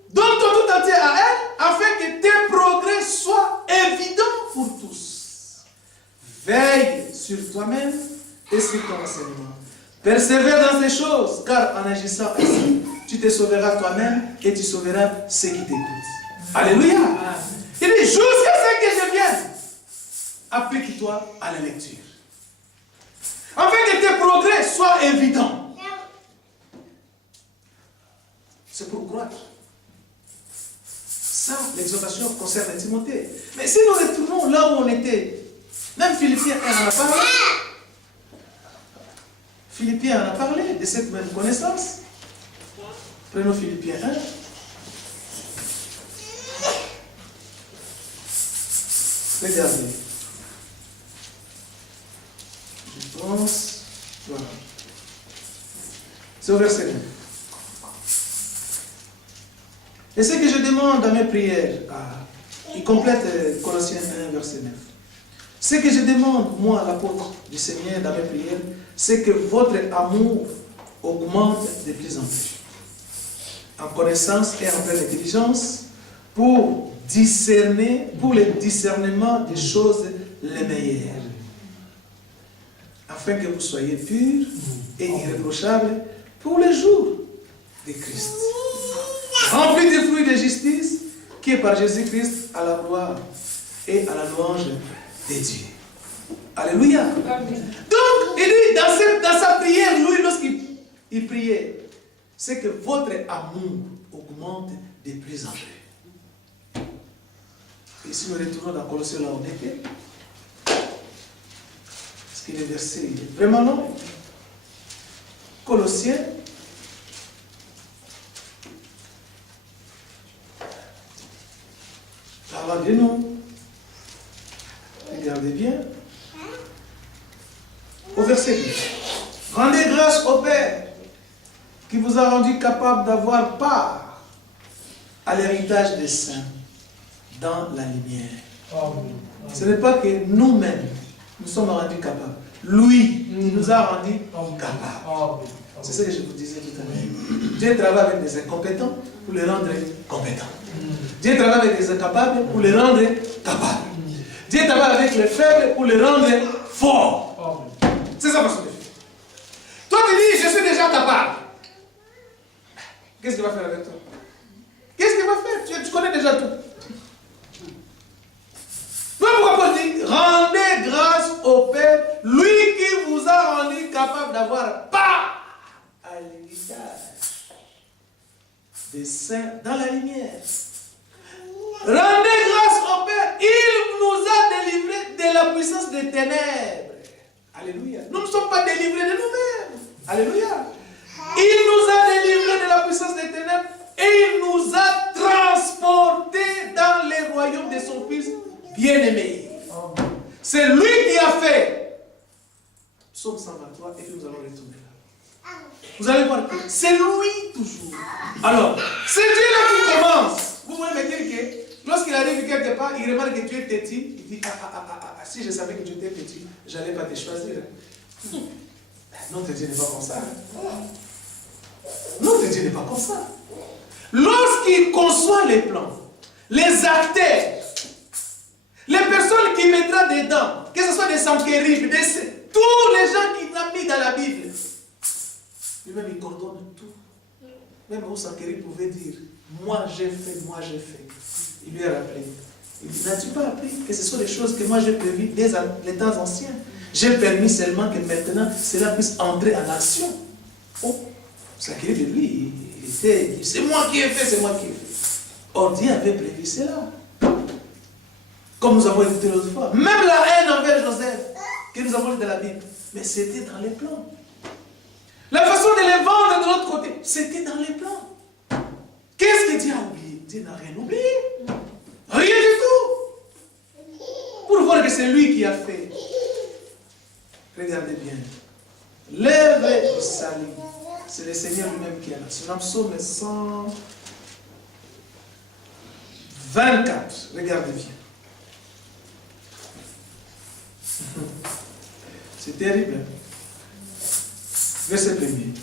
donne-toi tout entier à elle, afin que tes progrès soient évidents pour tous. Veille sur toi-même et sur ton enseignement. Persévère dans ces choses, car en agissant ainsi, tu te sauveras toi-même et tu sauveras ceux qui t'écoutent. Alléluia. Il dit, jusqu'à ce que je vienne, applique-toi à la lecture. Afin que tes progrès soient évidents. C'est pour croître. Ça, l'exhortation concerne Timothée. Mais si nous retournons là où on était, même Philippiens 1 en a parlé. Philippiens en a parlé de cette même connaissance. Prenons Philippiens 1. Regardez. Je pense. Voilà. C'est au verset 9. Et ce que je demande dans mes prières, il complète Colossiens 1, verset 9. Ce que je demande, moi, l'apôtre du Seigneur, dans mes prières, c'est que votre amour augmente de plus en plus, en connaissance et en pleine intelligence, pour le discernement des choses les meilleures, afin que vous soyez purs et irréprochables pour le jour de Christ, remplis du fruit de justice qui est par Jésus-Christ à la gloire et à la louange de Dieu. Alléluia. Donc, il dit dans sa prière, lui, lorsqu'il priait, c'est que votre amour augmente de plus en plus. Et si nous retournons dans Colossiens, là où on était, parce que le verset est vraiment long. Colossiens, parlant de nous, regardez bien, au verset 10. Rendez grâce au Père qui vous a rendu capable d'avoir part à l'héritage des saints dans la lumière. Ce n'est pas que nous-mêmes nous sommes rendus capables. Lui, il nous a rendus capables. C'est ce que je vous disais tout à l'heure. Dieu travaille avec des incompétents pour les rendre compétents. Dieu travaille avec des incapables pour les rendre capables. Dieu travaille avec les faibles pour les rendre forts. C'est ça parce que toi tu dis, je suis déjà capable. Qu'est-ce qu'il va faire avec toi? Qu'est-ce qu'il va faire? Tu connais déjà tout. Voilà pourquoi Paul dit, rendez grâce au Père, lui qui vous a rendu capable d'avoir part à l'héritage des saints dans la lumière. Rendez grâce au Père, il nous a délivrés de la puissance des ténèbres. Alléluia. Nous ne sommes pas délivrés de nous-mêmes. Alléluia. Il nous a délivrés de la puissance des ténèbres et il nous a transportés dans les royaumes de son Fils bien-aimé. C'est lui qui a fait. Psaume 123 et puis nous allons retourner là. Vous allez voir que c'est lui toujours. Alors, c'est Dieu là qui commence. Vous voulez me dire que lorsqu'il arrive quelque part, il remarque que tu es petit, il dit si je savais que tu étais petit, je n'allais pas te choisir. Notre Dieu n'est pas comme ça. Notre Dieu n'est pas comme ça. Lorsqu'il conçoit les plans, les acteurs, les personnes qui mettra dedans, que ce soit des Sanquérib, tous les gens qu'il a mis dans la Bible, lui-même il coordonne tout. Même où Sanquérib pouvait dire, moi j'ai fait, moi j'ai fait. Il lui a rappelé. Il dit, n'as-tu pas appris que ce sont des choses que moi j'ai prévues dès les temps anciens? J'ai permis seulement que maintenant cela puisse entrer en action. Oh, Sanquérib de lui, il était, c'est moi qui ai fait, c'est moi qui ai fait. Or Dieu avait prévu cela. Comme nous avons écouté l'autre fois. Même la haine envers Joseph, que nous avons lu dans la Bible, mais c'était dans les plans. La façon de les vendre de l'autre côté, c'était dans les plans. Qu'est-ce que Dieu a oublié? Dieu n'a rien oublié. Rien du tout. Pour voir que c'est lui qui a fait. Regardez bien. L'œuvre du salut, c'est le Seigneur lui-même qui a là. C'est un psaume 124. Regardez bien. C'est terrible. Verset 1er.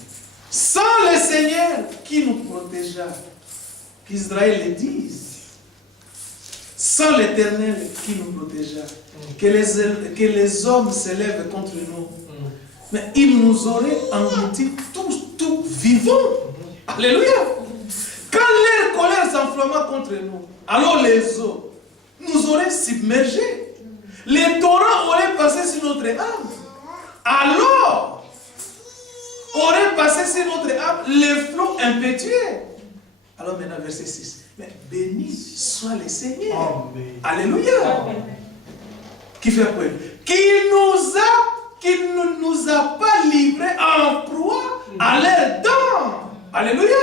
Sans le Seigneur qui nous protégea, qu'Israël le dise, sans l'Éternel qui nous protégea, que les hommes s'élèvent contre nous, mais il nous aurait engloutis tout vivants. Alléluia. Quand leur colère s'enflamma contre nous, alors les eaux nous auraient submergés. Les torrents auraient passé sur notre âme. Alors, auraient passé sur notre âme les flots impétueux. Alors maintenant, verset 6. Mais béni soit le Seigneur. Amen. Alléluia. Amen. Qui fait quoi? Qui ne nous a pas livrés en proie à leurs dents. Alléluia.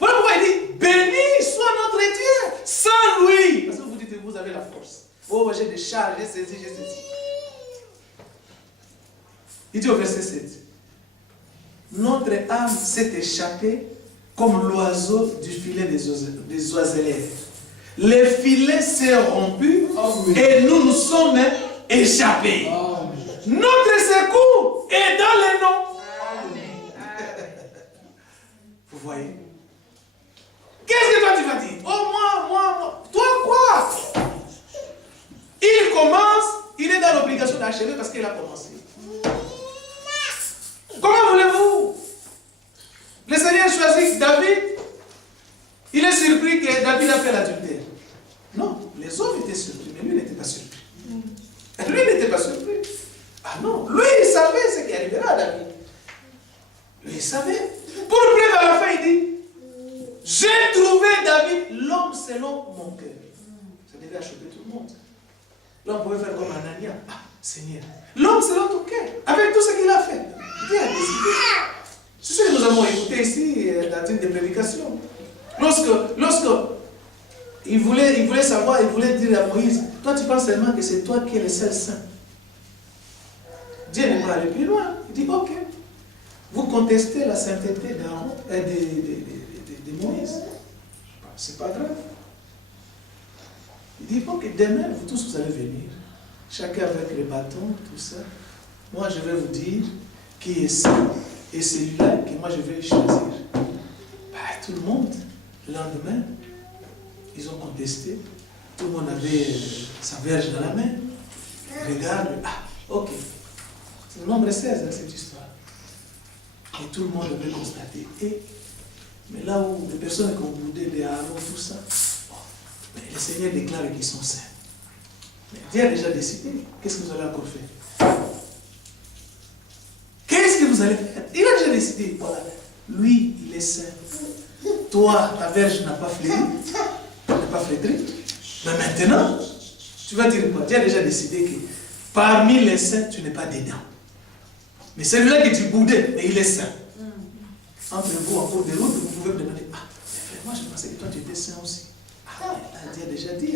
Voilà pourquoi il dit, béni soit notre Dieu. Sans lui. Parce que vous dites, vous avez la force. Oh, j'ai des charges, j'ai saisi. Il dit au verset 7. Notre âme s'est échappée comme l'oiseau du filet des oiseleurs. Le filet s'est rompu et nous nous sommes échappés. Notre secours est dans les noms. Vous voyez? Qu'est-ce que toi tu vas dire? Oh, moi. Toi quoi? Il commence, il est dans l'obligation d'achever parce qu'il a commencé. Comment voulez-vous? Le Seigneur choisit David. Il est surpris que David a fait l'adultère. Non, les hommes étaient surpris, mais lui n'était pas surpris. Lui n'était pas surpris. Ah non, lui il savait ce qui arrivera à David. Lui il savait. Pour le à la fin, il dit, j'ai trouvé David l'homme selon mon cœur. Ça devait acheter tout le monde. Là on pouvait faire comme Anania. Ah, Seigneur, l'homme selon ton cœur, avec tout ce qu'il a fait. Dieu a décidé. C'est ce que nous avons écouté ici dans une des prédications. Lorsque il voulait savoir, il voulait dire à Moïse, toi tu penses seulement que c'est toi qui es le seul saint. Dieu n'est pas allé plus loin. Il dit, ok, vous contestez la sainteté d'Aaron et de Moïse. C'est pas grave. Il dit, ok, demain, vous tous vous allez venir. Chacun avec les bâtons, tout ça. Moi, je vais vous dire qui est saint. Et celui-là que moi, je vais choisir. Tout le monde, le lendemain, ils ont contesté. Tout le monde avait sa verge dans la main. Regarde, ok. C'est le nombre 16 dans cette histoire. Et tout le monde avait constaté. Mais là où les personnes qui ont boudé des Aaron, tout ça, mais le Seigneur déclare qu'ils sont saints. Mais Dieu a déjà décidé. Qu'est-ce que vous allez encore faire? Qu'est-ce que vous allez faire? Il a déjà décidé. Voilà. Lui, il est saint. Toi, ta verge n'a pas flétri. Mais maintenant, tu vas dire quoi? Dieu a déjà décidé que parmi les saints, tu n'es pas dedans. Mais celui-là que tu boudais, mais il est saint. Entre vous, en cours de route, vous pouvez me demander, frère, moi je pensais que toi tu étais saint aussi. Dieu a déjà dit.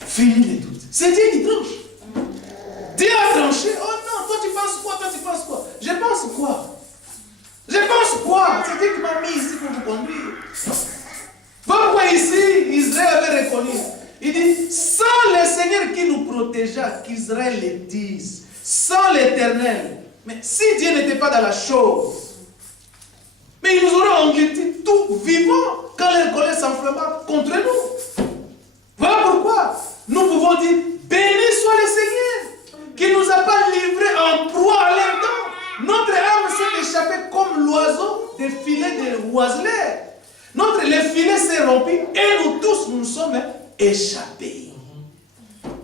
Fini les doutes. C'est Dieu qui tranche. Dieu a tranché. Oh non, toi tu penses quoi? Toi tu penses quoi? Je pense quoi? C'est Dieu qui m'a mis ici pour vous conduire. Pourquoi ici, Israël avait reconnu? Il dit, sans le Seigneur qui nous protégea, qu'Israël le dise, sans l'Éternel. Mais si Dieu n'était pas dans la chose, mais il nous aurait engloutis tout vivant quand les colères s'enflamma contre nous. Voilà pourquoi nous pouvons dire, béni soit le Seigneur, qui ne nous a pas livrés en proie à leurs dents. Notre âme s'est échappée comme l'oiseau des filets de oiseleurs. Le filet s'est rompu et nous tous nous sommes échappés.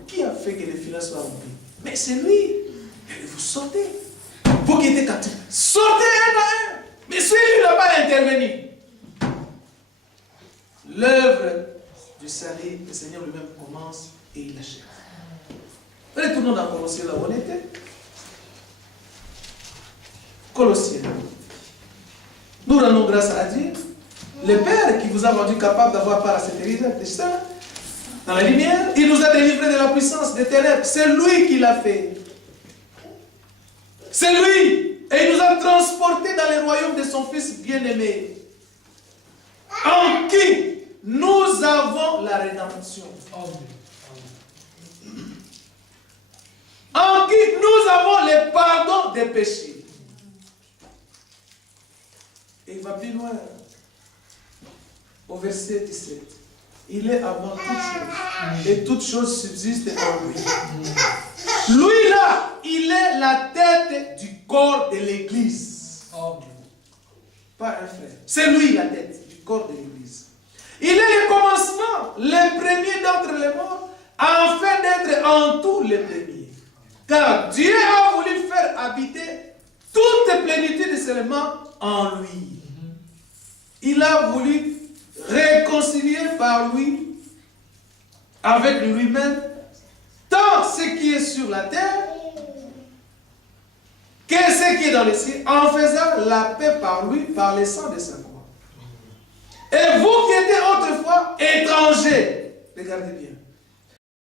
Qui a fait que le filet soit rompu? Mais c'est lui. Et vous sortez. Vous qui êtes captifs, sortez un à un. Mais celui-là n'a pas intervenu. L'œuvre du salut, le Seigneur lui-même commence et il achève. Retournons dans Colossiens là où on était. Colossiens. Nous rendons grâce à Dieu. Le Père qui vous a rendu capable d'avoir part à cette héritage des saints, dans la lumière, il nous a délivrés de la puissance des ténèbres. C'est lui qui l'a fait. C'est lui. Et il nous a transportés dans le royaume de son Fils bien-aimé. En qui nous avons la rédemption. En qui nous avons le pardon des péchés. Et il va plus loin. Au verset 17. Il est avant toute chose. Et toute chose subsiste en lui. Lui là, là, il est la tête du corps de l'Église. Pas un frère. C'est lui la tête du corps de l'Église. Il est le commencement, le premier d'entre les morts, afin d'être en tout le premier. Car Dieu a voulu faire habiter toute plénitude seulement en lui. Il a voulu réconcilier par lui, avec lui-même, tant ce qui est sur la terre, que ce qui est dans les cieux, en faisant la paix par lui, par le sang de sa croix. Et vous qui étiez autrefois étrangers, regardez bien,